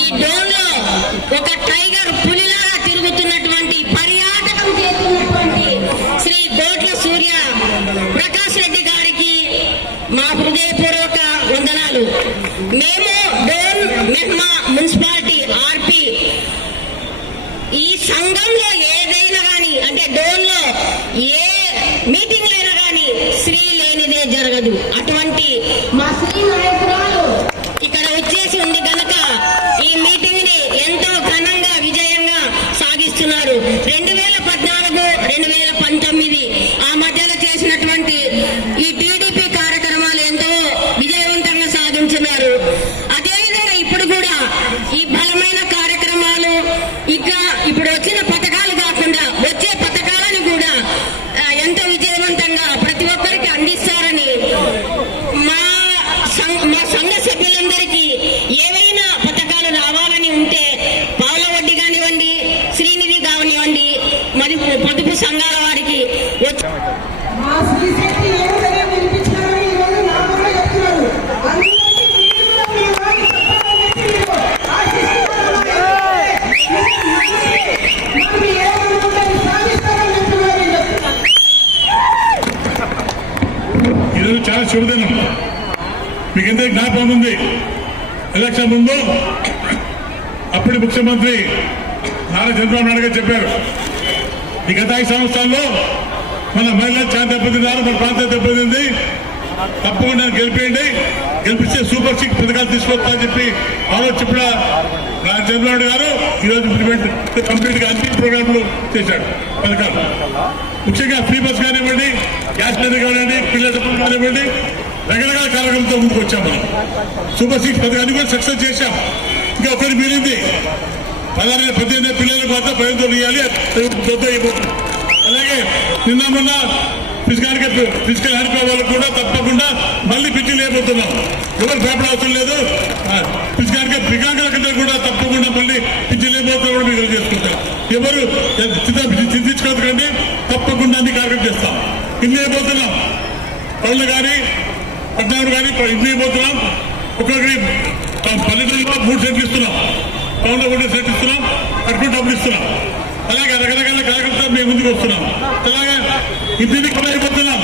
ఈ డోన్లో ఒక టైగర్ పులిలాగా తిరుగుతున్నటువంటి పర్యాటకం చేస్తున్నటువంటి శ్రీ గోట్ల సూర్య ప్రకాష్ రెడ్డి గారికి మా హృదయపూర్వక వందనాలు. మేము డోన్ మెహ్మా మున్సిపాలిటీ ఆర్పి ఈ సంఘంలో ఏదైనా కానీ అంటే డోన్లో ఏ మీటింగ్ అయినా కానీ స్త్రీ లేనిదే జరగదు. అటువంటి మా స్త్రీ నాయకురాలు ఇక్కడ వచ్చేసి ఉంది గనక ఈ మీటింగ్ని ఎంతో ఘనంగా విజయంగా సాగిస్తున్నారు రెండు వేల పద్నాలుగు రెండు వేల పంతొమ్మిది ఆ మధ్యలో చేసినటువంటి ఈ టీడీపీ కార్యక్రమాలు ఎంతో విజయవంతంగా సాగించున్నారు అదేవిధంగా ఇప్పుడు కూడా ఈ బలమైన కార్యక్రమాలు ఇంకా ఇప్పుడు వచ్చిన పథకాలు కాకుండా వచ్చే పథకాలను కూడా ఎంతో విజయవంతంగా ప్రతి ఒక్కరికి అందిస్తారని మా మా సంఘ సభ్యులందరికీ ఏవైనా పథకాలు రావాలని ఉంటే పాల వడ్డీ కానివ్వండి శ్రీనిధి కానివ్వండి మరి పొదుపు సంఘాలు ఈరోజు చాలా శుభదినం. మీకు ఎంత జ్ఞాపకం ఉంది? ఎలక్షన్ ముందు అప్పటి ముఖ్యమంత్రి నారా చంద్రబాబు నాయుడు గారు చెప్పారు. ఈ గత ఐదు సంవత్సరాల్లో మన మహిళ చాలా దెబ్బతిన్నారు మన ప్రాంతం దెబ్బతింది తప్పకుండా గెలిపేయండి గెలిపిస్తే సూపర్ సిక్స్ పథకాలు తీసుకొస్తా అని చెప్పి ఆలోచన కూడా చంద్రబాబు గారు ఈరోజు ఇంప్లిమెంట్ కంప్లీట్గా అన్ని ప్రోగ్రాంలు చేశాడు పథకాలు ముఖ్యంగా ఫ్రీ బస్ కానివ్వండి గ్యాస్ లైన్ కానివ్వండి పిల్లల కానివ్వండి రకరకాల కార్యక్రమంతో ముందుకు వచ్చాం మనం సూపర్ సిక్స్ పథకాన్ని కూడా సక్సెస్ చేశాం ఇంకా ఒకటి మిగిలింది పదహారు పద్దెనిమిది పిల్లలకు మాత్రం ప్రయోజనం ఇవ్వాలి దొద్ద ఇవ్వబోతుంది నిన్న మొన్న ఫిజికల్ ఫిజికల్ హ్యాండ్ వాళ్ళకు కూడా తప్పకుండా మళ్ళీ పిచ్చి లేకపోతున్నాం. ఎవరు పేపర్ అవసరం లేదు. ఫిజికల్ వికలాంగుల కంటే కూడా తప్పకుండా మళ్ళీ పిచ్చి లేకపోతున్నాం కూడా మీరు చేసుకుంటాం ఎవరు చింతించుకోవద్దండి తప్పకుండా అన్ని కార్యక్రమం చేస్తాం. ఇన్ని అయిపోతున్నాం. పనులు కానీ పట్టణాలు కానీ ఇన్ని అయిపోతున్నాం. ఒక్కొక్కరి పల్లెటూరులో మూడు సెట్లు ఇస్తున్నాం. టౌన్లో కూడా సెట్ ఇస్తున్నాం. అక్కడ డబ్బులు ఇస్తున్నాం. అలాగే రకరకాల కార్యక్రమాలు మేము ముందుకు వస్తున్నాం. అలాగే ఇంటికి కూడా అయిపోతున్నాం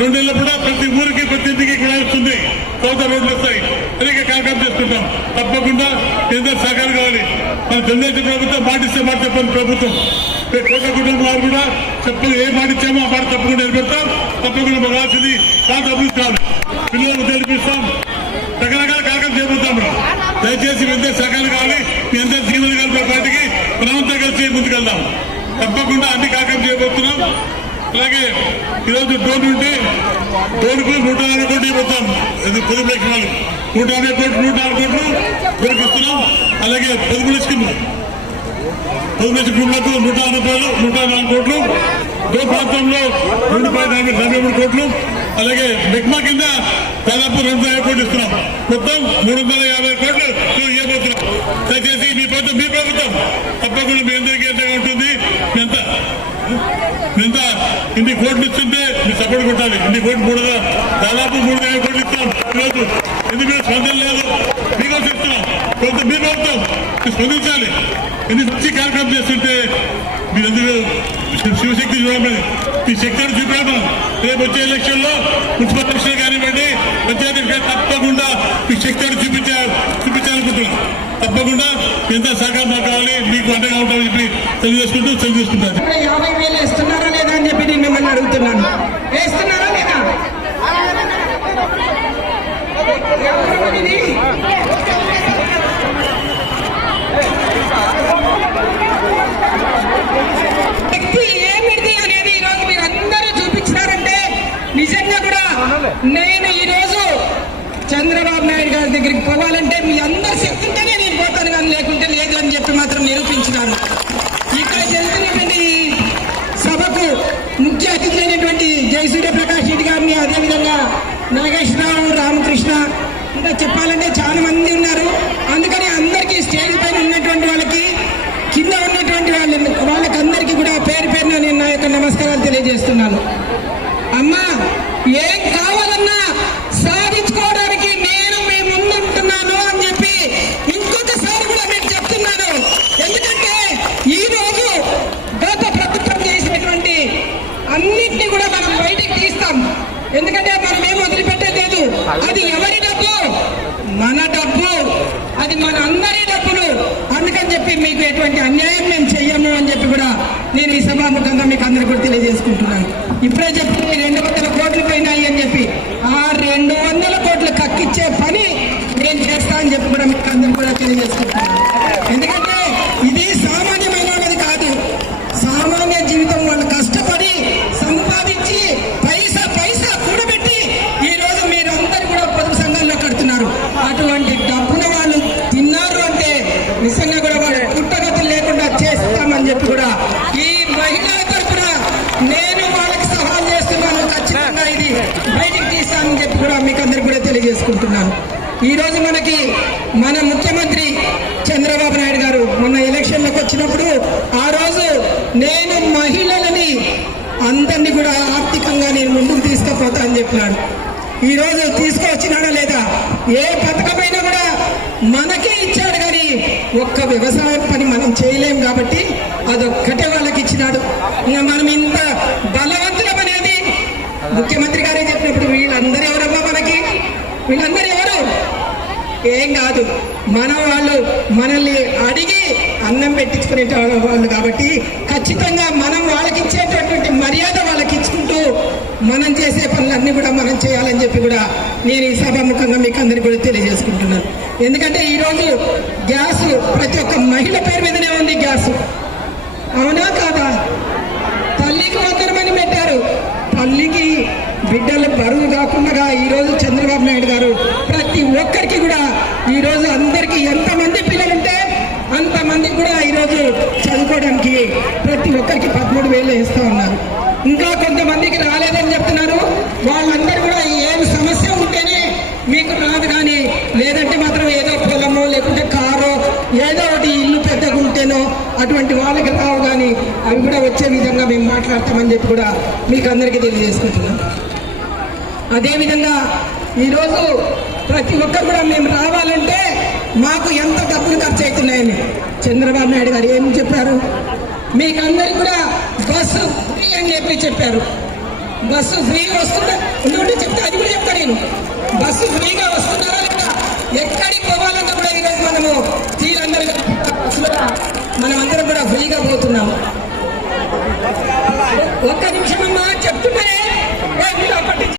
రెండేళ్ళు కూడా ప్రతి ఊరికి ప్రతి ఇంటికి కూడా వస్తుంది. కొత్త రోడ్లు వస్తాయి. అనేక కార్యక్రమం చేసుకుంటాం. తప్పకుండా కేంద్ర సహకారం కావాలి. మన తెలుగుదేశం ప్రభుత్వం మాటిస్తే మాట చెప్పని ప్రభుత్వం. కోట కుటుంబం వారు కూడా చెప్పని ఏ మాట ఇచ్చామో ఆ మాట తప్పకుండా నిలబెడతాం తప్పకుండా మాకు కావాల్సింది చాలా డబ్బులు తెలిపిస్తాం రకరకాల కార్యక్రమం చేపడతాం దయచేసి ఎంత సహకారం కావాలి. ఎంత జీవన ముందుకెళ్దాం తప్పకుండా అన్ని కార్యక్రమం చేయబోతున్నాం. అలాగే ఈరోజు డ్రోన్ ఉంటే డ్రోన్కు నూట యాభై కోట్లు ఇవ్వతాం ఇది పొదుపు లక్షణాలు. నూట యాభై కోట్లు నూట యాభై కోట్లు డోన్కి అలాగే పొదుపు స్కీమ్ పొదుపు లక్ష గ్రూపులకు నూట యాభై రూపాయలు నూట నాలుగు కోట్లు. దో ప్రాంతంలో రెండు పాయింట్ నలభై మూడు కోట్లు. అలాగే మెక్మా కింద దాదాపు రెండు వందల కోట్లు ఇస్తున్నాం. మొత్తం మూడు వందల యాభై కోట్లు ఇవ్వబోతున్నాం దయచేసి మీ ప్రభుత్వం మీ ప్రభుత్వం తప్పకుండా మీ అందరికీ ఎంత ఉంటుంది. మీ ఎంత ఇంత ఇన్ని కోట్లు ఇస్తుంటే మీరు సపోర్ట్ కొట్టాలి. ఇన్ని కోట్లు మూడు దాదాపు మూడు యాభై కోట్లు ఇస్తాం ఈరోజు ఎందుకు స్పందన లేదు? మీకోసం ఇస్తున్నాం. కొంత మీ ప్రభుత్వం స్పందించాలి. ఎన్ని మంచి కార్యక్రమం చేస్తుంటే మీరందరూ శివ- శివశక్తి చూడమని మీ శక్తిని చూపాము రేపు వచ్చే ఎలక్షన్లో మున్సిపల్ ఎలక్షన్ కానివ్వండి పంచాయతీ తప్పకుండా మీ శక్తిని చూపించా చూపించాలనుకుంటున్నాం. తప్పకుండా ఎంత సహకారం మాకు కావాలి మీకు అండగా ఉంటామని చెప్పి తెలియజేసుకుంటూ తెలియజేసుకుంటాను యాభై వేలు ఇస్తున్నారా లేదా అని చెప్పి నేను మిమ్మల్ని అడుగుతున్నాను. వేస్తున్నారు లేదా ఎవరు ఇది? శక్తి ఏమిటి అనేది ఈ రోజు మీరు అందరూ చూపించినారంటే నిజంగా కూడా నేను ఈ రోజు చంద్రబాబు నాయుడు గారి దగ్గరికి పోవాలంటే మీ అందరి శక్తి ఉంటేనే నేను పోతాను కానీ లేకుంటే లేదు అని చెప్పి మాత్రం నిరూపించినాను ఇక్కడ జరుగుతున్నటువంటి సభకు ముఖ్య అతిథులైనటువంటి అయినటువంటి జయసూర్య ప్రకాష్ రెడ్డి గారిని అదేవిధంగా నాగేశ్వరరావు రామకృష్ణ ఇంకా చెప్పాలంటే చాలా మంది ఉన్నారు. అందుకని అందరికీ స్టేజ్ పైన ఉన్నటువంటి వాళ్ళకి కింద ఉన్నటువంటి వాళ్ళ వాళ్ళకందరికీ కూడా పేరు పేరున నేను నా యొక్క నమస్కారాలు తెలియజేస్తున్నాను అమ్మా ఏం కావాలన్నా సాధించుకోవడానికి నేను మీ ముందు ఉంటున్నాను అని చెప్పి ఇంకొకసారి కూడా అన్నిటినీ కూడా మనం బయటికి తీస్తాం ఎందుకంటే మనం ఏం వదిలిపెట్టేది లేదు అది ఎవరి డబ్బు? మన డబ్బు. అది మన అందరి డబ్బులు. అందుకని చెప్పి మీకు ఎటువంటి అన్యాయం మేము చెయ్యము అని చెప్పి కూడా నేను ఈ సభాముఖంగా మీకు అందరికీ కూడా తెలియజేసుకుంటున్నాను. ఇప్పుడే చెప్తుంది రెండు వందల కోట్లు పోయినాయి అని చెప్పి ఆ రెండు వందల కోట్లు కక్కిచ్చే పని నేను చేస్తా అని చెప్పి కూడా మీకు అందరికీ కూడా తెలియజేసుకుంటున్నాను ఎందుకంటే ఇది సామాన్యమైనది కాదు సామాన్య జీవితం వాళ్ళు కష్టపడి సంపాదించి పైసా పైసా కూడబెట్టి ఈ రోజు మీరందరూ కూడా పొదుపు సంఘాల్లో కడుతున్నారు అటువంటి డబ్బును వాళ్ళు తిన్నారు అంటే నిజంగా కూడా వాళ్ళు పుట్టగతులు లేకుండా చేస్తామని చెప్పి కూడా ఈ మహిళల తరఫున నేను వాళ్ళకి సహాయం చేస్తున్నాను ఖచ్చితంగా ఇది బయటికి తీస్తానని చెప్పి కూడా మీకు అందరికి కోరుకుంటున్నాను. ఈరోజు ఈ రోజు మనకి మన ముఖ్యమంత్రి చంద్రబాబు నాయుడు గారు మొన్న ఎలక్షన్లకు వచ్చినప్పుడు ఆ రోజు నేను మహిళలని అందరినీ కూడా ఆర్థికంగా నేను ముందుకు తీసుకుపోతా అని చెప్పినాడు. ఈ రోజు తీసుకువచ్చినాడా లేదా? ఏ పథకమైనా కూడా మనకే ఇచ్చాడు కానీ ఒక్క వ్యవసాయ పని మనం చేయలేం కాబట్టి అదొక్కటే వాళ్ళకి ఇచ్చినాడు. ఇంకా మనం ఇంత బలవంతులం అనేది ముఖ్యమంత్రి గారే చెప్పినప్పుడు వీళ్ళందరూ ఎవరు వీళ్ళందరూ ఎవరు? ఏం కాదు. మన వాళ్ళు మనల్ని అడిగి అన్నం పెట్టించుకునే వాళ్ళు కాబట్టి ఖచ్చితంగా మనం వాళ్ళకి ఇచ్చేటటువంటి మర్యాద వాళ్ళకి ఇచ్చుకుంటూ మనం చేసే పనులన్నీ కూడా మనం చేయాలని చెప్పి కూడా నేను ఈ సభాముఖంగా మీకు అందరికీ కూడా తెలియజేసుకుంటున్నాను. ఎందుకంటే ఈరోజు గ్యాస్ ప్రతి ఒక్క మహిళ పేరు మీదనే ఉంది గ్యాస్. అవునా కాదా? తల్లికి వందనమని పెట్టారు. తల్లికి బిడ్డలు బరువు కాకుండా ఈరోజు చంద్రబాబు నాయుడు గారు ప్రతి ఒక్కరికి కూడా ఈ రోజు ఎంతమంది పిల్లలుంటే అంతమంది కూడా ఈరోజు చదువుకోవడానికి ప్రతి ఒక్కరికి పదమూడు వేలు ఇస్తూ ఉన్నారు. ఇంకా కొంతమందికి రాలేదని చెప్తున్నారు. వాళ్ళందరూ కూడా ఏం సమస్య ఉంటేనే మీకు రాదు కానీ లేదంటే మాత్రం ఏదో పొలమో లేకుంటే కారో ఏదో ఒకటి ఇల్లు పెద్దగా ఉంటేనో అటువంటి వాళ్ళకి రావు కానీ అవి కూడా వచ్చే విధంగా మేము మాట్లాడతామని చెప్పి కూడా మీకు అందరికీ తెలియజేసుకుంటున్నాం. అదేవిధంగా ఈరోజు ప్రతి ఒక్కరు కూడా మేము రావాలంటే మాకు ఎంత డబ్బులు ఖర్చు అవుతున్నాయని చంద్రబాబు నాయుడు గారు ఏం చెప్పారు? మీకు అందరికి కూడా బస్సు ఫ్రీ అని చెప్పి చెప్పారు. బస్సు ఫ్రీ వస్తుందా? ఉండి చెప్తే అది కూడా చెప్తా నేను. బస్సు ఫ్రీగా వస్తున్నారా లేదా? ఎక్కడికి పోవాలన్నా కూడా ఈరోజు మనము తీరందరూ మనం అందరం కూడా ఫ్రీగా పోతున్నాము ఒక్క నిమిషం అమ్మా చెప్తా